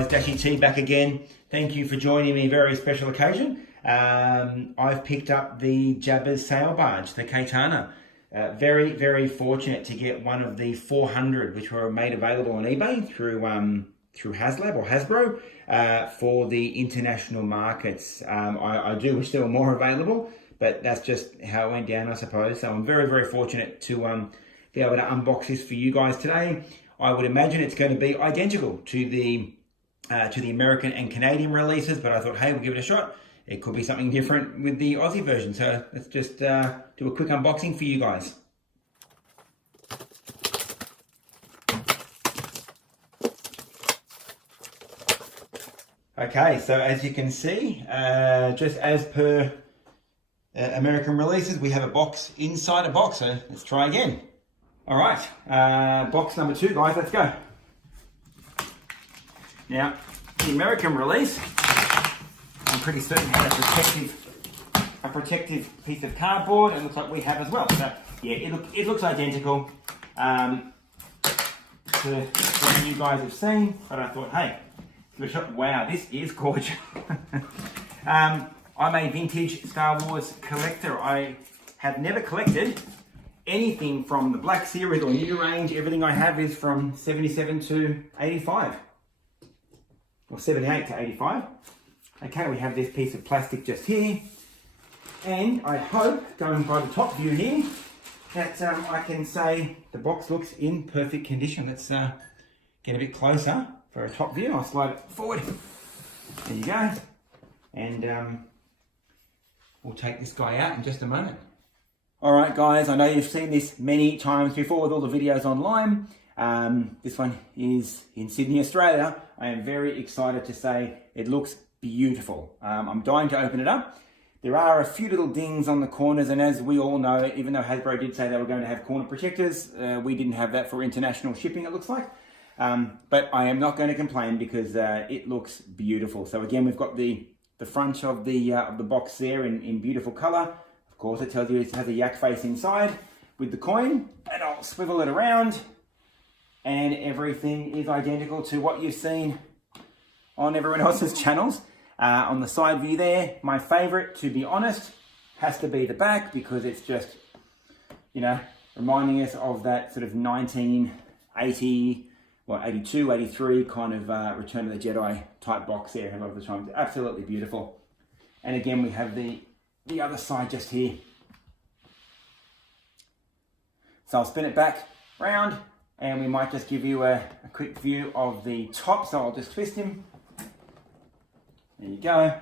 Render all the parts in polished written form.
guys, Dashy T back again. Thank you for joining me, very special occasion. I've picked up the Jabba's sail barge, the Kaitana. Very, very fortunate to get one of the 400 which were made available on eBay through HasLab or Hasbro for the international markets. I do wish there were more available, but that's just how it went down, I suppose. So I'm very, very fortunate to be able to unbox this for you guys today. I would imagine it's going to be identical to the American and Canadian releases, but I thought, hey, we'll give it a shot. It could be something different with the Aussie version. So let's just do a quick unboxing for you guys. Okay, so as you can see, just as per American releases, we have a box inside a box. So let's try again. All right, box number 2, guys, let's go. Now, the American release, I'm pretty certain had a protective piece of cardboard, and looks like we have as well. So yeah, it looks identical to what you guys have seen, but I thought, hey, give it a shot. Wow, this is gorgeous. I'm a vintage Star Wars collector. I have never collected anything from the Black Series or New Range. Everything I have is from 77 to 85. Or 78 to 85. Okay, we have this piece of plastic just here. And I hope, going by the top view here, that I can say the box looks in perfect condition. Let's get a bit closer for a top view. I'll slide it forward. There you go. And we'll take this guy out in just a moment. All right, guys, I know you've seen this many times before with all the videos online. This one is in Sydney, Australia. I am very excited to say it looks beautiful. I'm dying to open it up. There are a few little dings on the corners, and as we all know, even though Hasbro did say they were going to have corner protectors, we didn't have that for international shipping, it looks like. But I am not going to complain because it looks beautiful. So again, we've got the front of the box there in beautiful color. Of course, it tells you it has a yak face inside with the coin, and I'll swivel it around, and everything is identical to what you've seen on everyone else's channels. On the side view there, my favorite, to be honest, has to be the back, because it's just, you know, reminding us of that sort of 1980, well, 82, 83 kind of Return of the Jedi type box there a lot of the time. It's absolutely beautiful. And again, we have the other side just here. So I'll spin it back round, and we might just give you a quick view of the top. So I'll just twist him. There you go.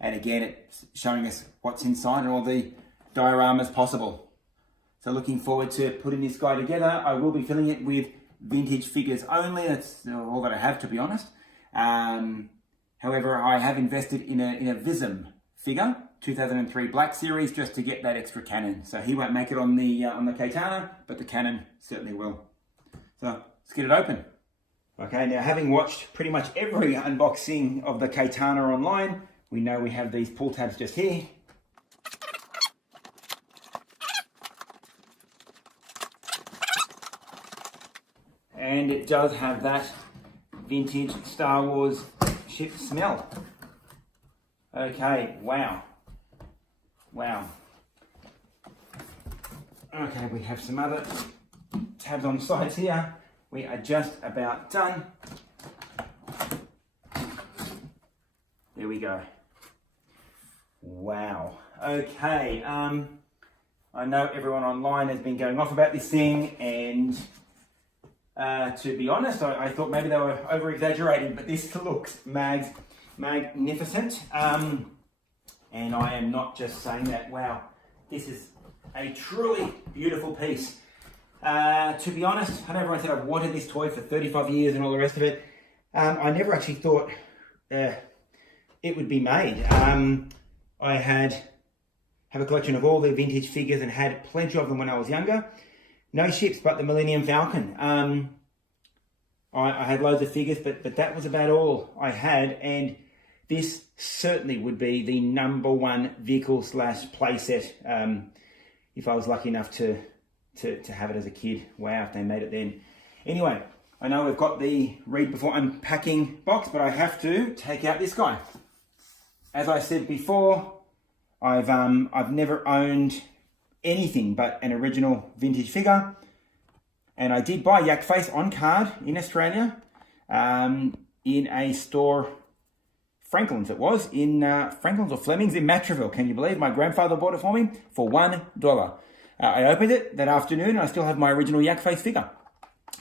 And again, it's showing us what's inside and all the dioramas possible. So looking forward to putting this guy together. I will be filling it with vintage figures only. That's all that I have, to be honest. However, I have invested in a Vism figure, 2003 Black Series, just to get that extra cannon. So he won't make it on the Kaitana, but the cannon certainly will. So let's get it open. Okay, now having watched pretty much every unboxing of the Kaitana online, we know we have these pull tabs just here. And it does have that vintage Star Wars ship smell. Okay, wow. Wow. Okay, we have some other tabs on the sides here. We are just about done. There we go. Wow. Okay. I know everyone online has been going off about this thing, and to be honest, I thought maybe they were over-exaggerating, but this looks magnificent. And I am not just saying that. Wow, this is a truly beautiful piece. To be honest, I know everyone said I've wanted this toy for 35 years and all the rest of it. I never actually thought it would be made. I have a collection of all the vintage figures and had plenty of them when I was younger. No ships but the Millennium Falcon. I had loads of figures, but that was about all I had, and this certainly would be the #1 vehicle / playset if I was lucky enough to have it as a kid. Wow, if they made it then. Anyway, I know we've got the read before unpacking box, but I have to take out this guy. As I said before, I've never owned anything but an original vintage figure, and I did buy Yak Face on card in Australia, in a store, Franklin's it was, in Franklin's or Fleming's in Matraville. Can you believe? My grandfather bought it for me for $1. I opened it that afternoon and I still have my original Yak Face figure.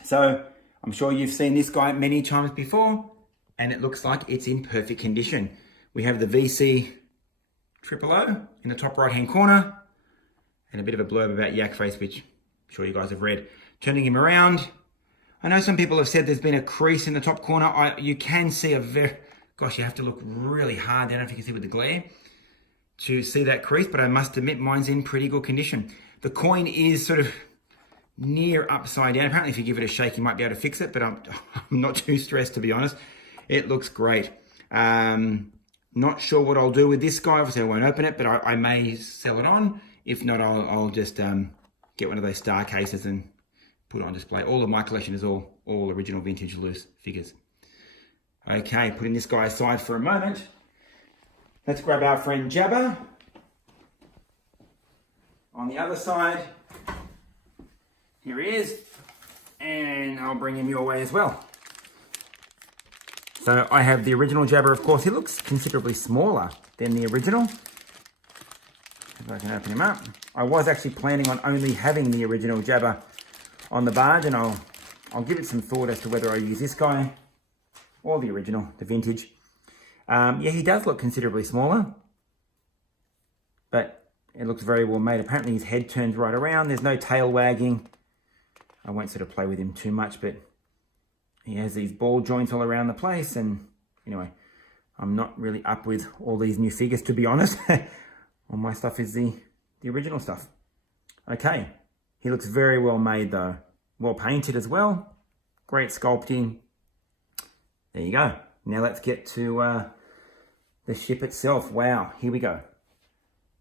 So I'm sure you've seen this guy many times before, and it looks like it's in perfect condition. We have the VC 000 in the top right hand corner, and a bit of a blurb about Yak Face, which I'm sure you guys have read. Turning him around, I know some people have said there's been a crease in the top corner. You can see gosh, you have to look really hard, I don't know if you can see with the glare, to see that crease, but I must admit mine's in pretty good condition. The coin is sort of near upside down. Apparently if you give it a shake, you might be able to fix it, but I'm not too stressed, to be honest. It looks great. Not sure what I'll do with this guy. Obviously I won't open it, but I may sell it on. If not, I'll just get one of those star cases and put it on display. All of my collection is all original vintage loose figures. Okay, putting this guy aside for a moment. Let's grab our friend Jabba. On the other side, here he is, and I'll bring him your way as well. So I have the original Jabba, of course. He looks considerably smaller than the original. If I can open him up. I was actually planning on only having the original Jabba on the barge, and I'll give it some thought as to whether I use this guy or the original, the vintage. Yeah, he does look considerably smaller, but it looks very well made. Apparently his head turns right around. There's no tail wagging. I won't sort of play with him too much, but he has these ball joints all around the place. And anyway, I'm not really up with all these new figures, to be honest. All my stuff is the original stuff. Okay, he looks very well made though. Well painted as well. Great sculpting. There you go. Now let's get to the ship itself. Wow, here we go.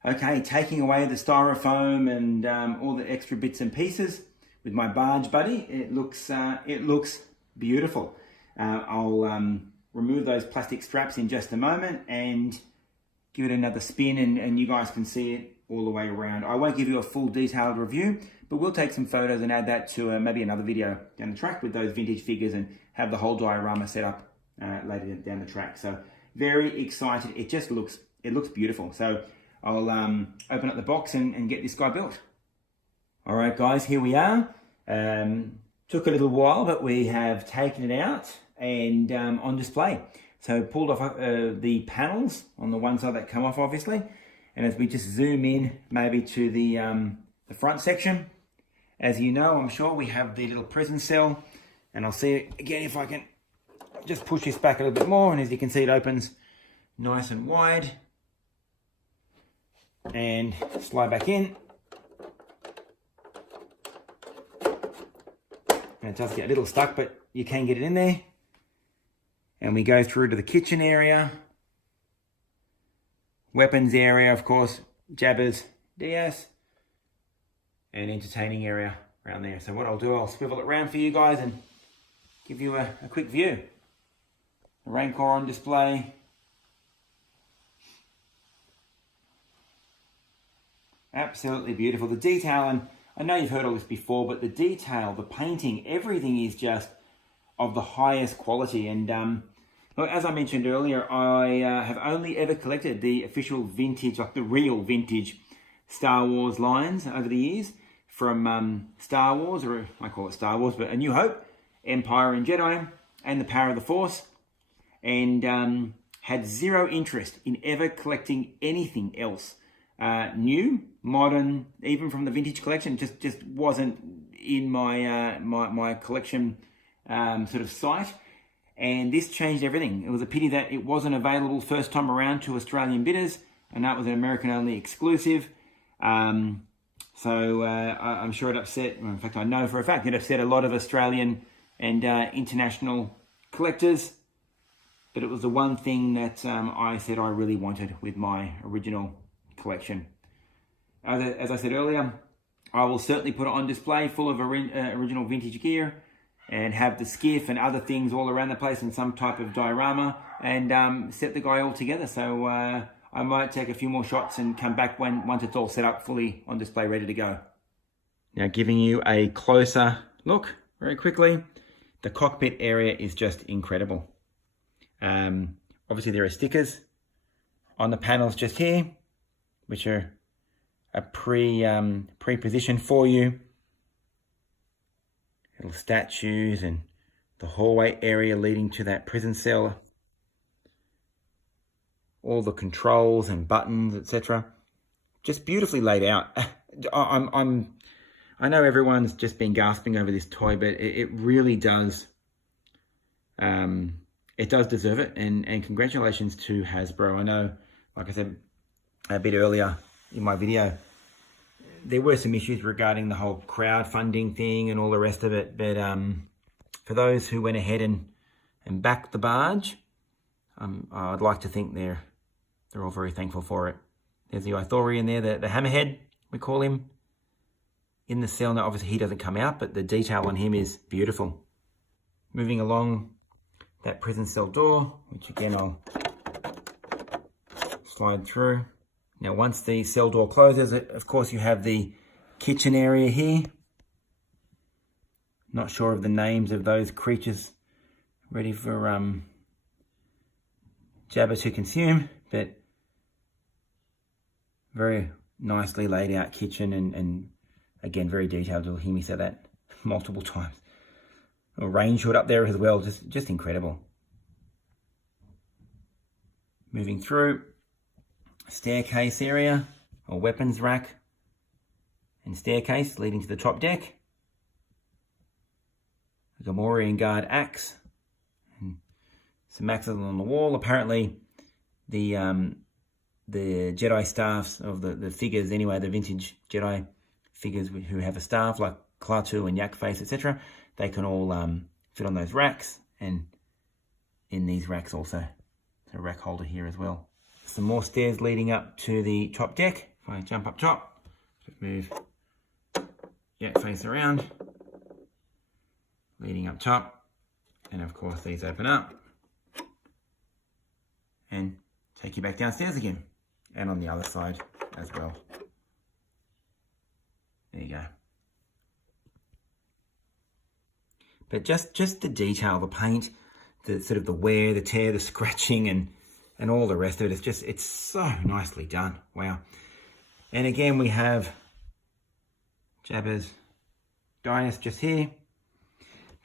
Okay, taking away the styrofoam and all the extra bits and pieces with my barge buddy. It looks beautiful. I'll remove those plastic straps in just a moment and give it another spin, and you guys can see it all the way around. I won't give you a full detailed review, but we'll take some photos and add that to maybe another video down the track with those vintage figures and have the whole diorama set up later down the track. So very excited. It looks beautiful. So I'll open up the box and get this guy built. All right, guys, here we are. Took a little while, but we have taken it out and on display. So pulled off the panels on the one side that come off, obviously. And as we just zoom in maybe to the front section, as you know, I'm sure we have the little prison cell. And I'll see again if I can just push this back a little bit more. And as you can see, it opens nice and wide. And slide back in. And it does get a little stuck, but you can get it in there. And we go through to the kitchen area. Weapons area, of course, Jabba's DS. And entertaining area around there. So what I'll do, I'll swivel it around for you guys and give you a quick view. The Rancor on display. Absolutely beautiful. The detail, and I know you've heard all this before, but the detail, the painting, everything is just of the highest quality. And look, as I mentioned earlier, I have only ever collected the official vintage, like the real vintage Star Wars lines over the years from Star Wars, or I call it Star Wars, but A New Hope, Empire and Jedi, and The Power of the Force, and had zero interest in ever collecting anything else. New, modern, even from the vintage collection, just wasn't in my my collection sort of sight. And this changed everything. It was a pity that it wasn't available first time around to Australian bidders, and that was an American only exclusive. So I'm sure it upset, well, in fact I know for a fact it upset a lot of Australian and international collectors. But it was the one thing that I said I really wanted with my original collection. As I said earlier, I will certainly put it on display full of original vintage gear. and have the skiff and other things all around the place and some type of diorama and set the guy all together. So I might take a few more shots and come back once it's all set up fully on display, ready to go. Now giving you a closer look very quickly. The cockpit area is just incredible. Obviously there are stickers on the panels just here, which are pre-positioned for you. Little statues and the hallway area leading to that prison cell. All the controls and buttons, etc. Just beautifully laid out. I know everyone's just been gasping over this toy, but it really does. It does deserve it, and congratulations to Hasbro. I know, like I said a bit earlier in my video, there were some issues regarding the whole crowdfunding thing and all the rest of it, but for those who went ahead and backed the Barge, I'd like to think they're all very thankful for it. There's the Ithorian there, the hammerhead, we call him, in the cell. Now obviously he doesn't come out, but the detail on him is beautiful. Moving along that prison cell door, which again I'll slide through. Now once the cell door closes, of course you have the kitchen area here. Not sure of the names of those creatures ready for Jabba to consume, but very nicely laid out kitchen and again very detailed. You'll hear me say that multiple times. A range hood up there as well, just incredible. Moving through. Staircase area, or weapons rack and staircase leading to the top deck. The Gamorrean guard axe, and some axes on the wall. Apparently the Jedi staffs of the figures anyway, the vintage Jedi figures who have a staff like Klaatu and Yak Face, etc., they can all fit on those racks, and in these racks also. There's a rack holder here as well. Some more stairs leading up to the top deck. If I jump up top, just move, face around, leading up top, and of course these open up and take you back downstairs again, and on the other side as well. There you go. But just the detail, the paint, the sort of the wear, the tear, the scratching, and all the rest of it. It's so nicely done. Wow. And again, we have Jabba's dais just here.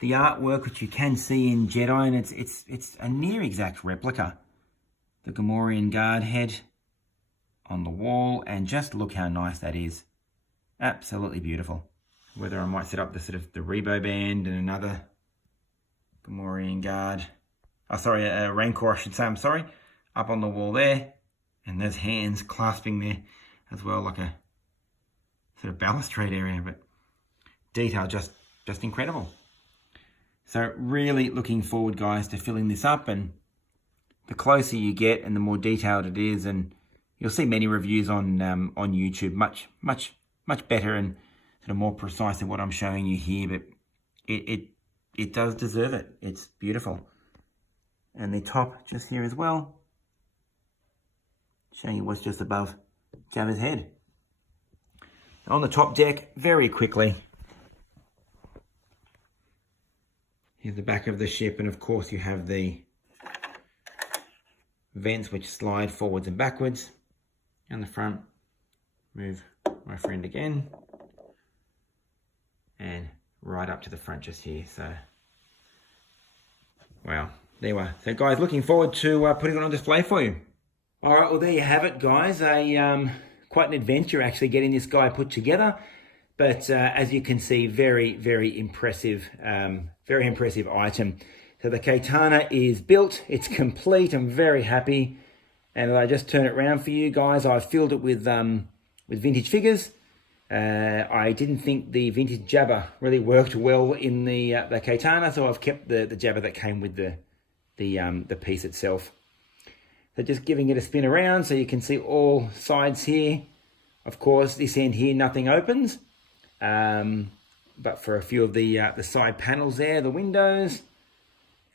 The artwork, which you can see in Jedi, and it's a near exact replica. The Gamorrean guard head on the wall, and just look how nice that is. Absolutely beautiful. Whether I might set up the sort of the Rebo band and another Gamorrean guard. Oh, sorry, a Rancor, I should say. I'm sorry. Up on the wall there, and there's hands clasping there as well, like a sort of balustrade area, but detail just incredible. So really looking forward, guys, to filling this up, and the closer you get and the more detailed it is, and you'll see many reviews on YouTube, much better and sort of more precise than what I'm showing you here, but it does deserve it. It's beautiful. And the top just here as well, showing you what's just above Jabba's head. On the top deck, very quickly, here's the back of the ship, and of course you have the vents which slide forwards and backwards. And the front, move my friend again, and right up to the front just here. So, wow, there we are. So guys, looking forward to putting it on display for you. All right, well, there you have it, guys. Quite an adventure actually getting this guy put together. But as you can see, very impressive item. So the Katana is built, it's complete. I'm very happy. And I just turn it around for you guys. I've filled it with vintage figures. I didn't think the vintage Jabba really worked well in the Katana, so I've kept the Jabba that came with the piece itself. So just giving it a spin around so you can see all sides here. Of course, this end here, nothing opens. but for a few of the side panels there, the windows.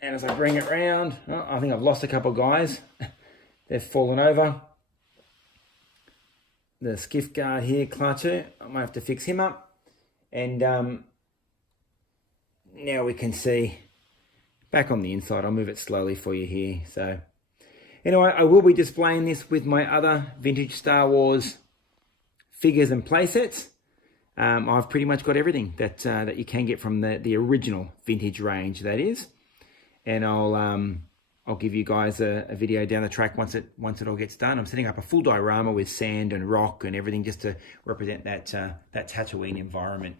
And as I bring it round, oh, I think I've lost a couple of guys. They've fallen over. The skiff guard here, Klaatu, I might have to fix him up. And now we can see back on the inside. I'll move it slowly for you here. So anyway, I will be displaying this with my other vintage Star Wars figures and playsets. I've pretty much got everything that you can get from the original vintage range, that is. And I'll give you guys a video down the track once it all gets done. I'm setting up a full diorama with sand and rock and everything just to represent that Tatooine environment.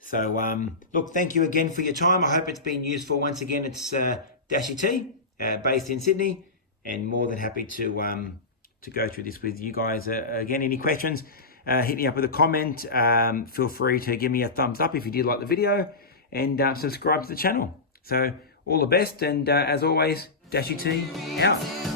So look, thank you again for your time. I hope it's been useful. Once again, it's Dashy T, based in Sydney, and more than happy to go through this with you guys. Again, any questions, hit me up with a comment. Feel free to give me a thumbs up if you did like the video, and subscribe to the channel. So all the best, and as always, Dashy T out.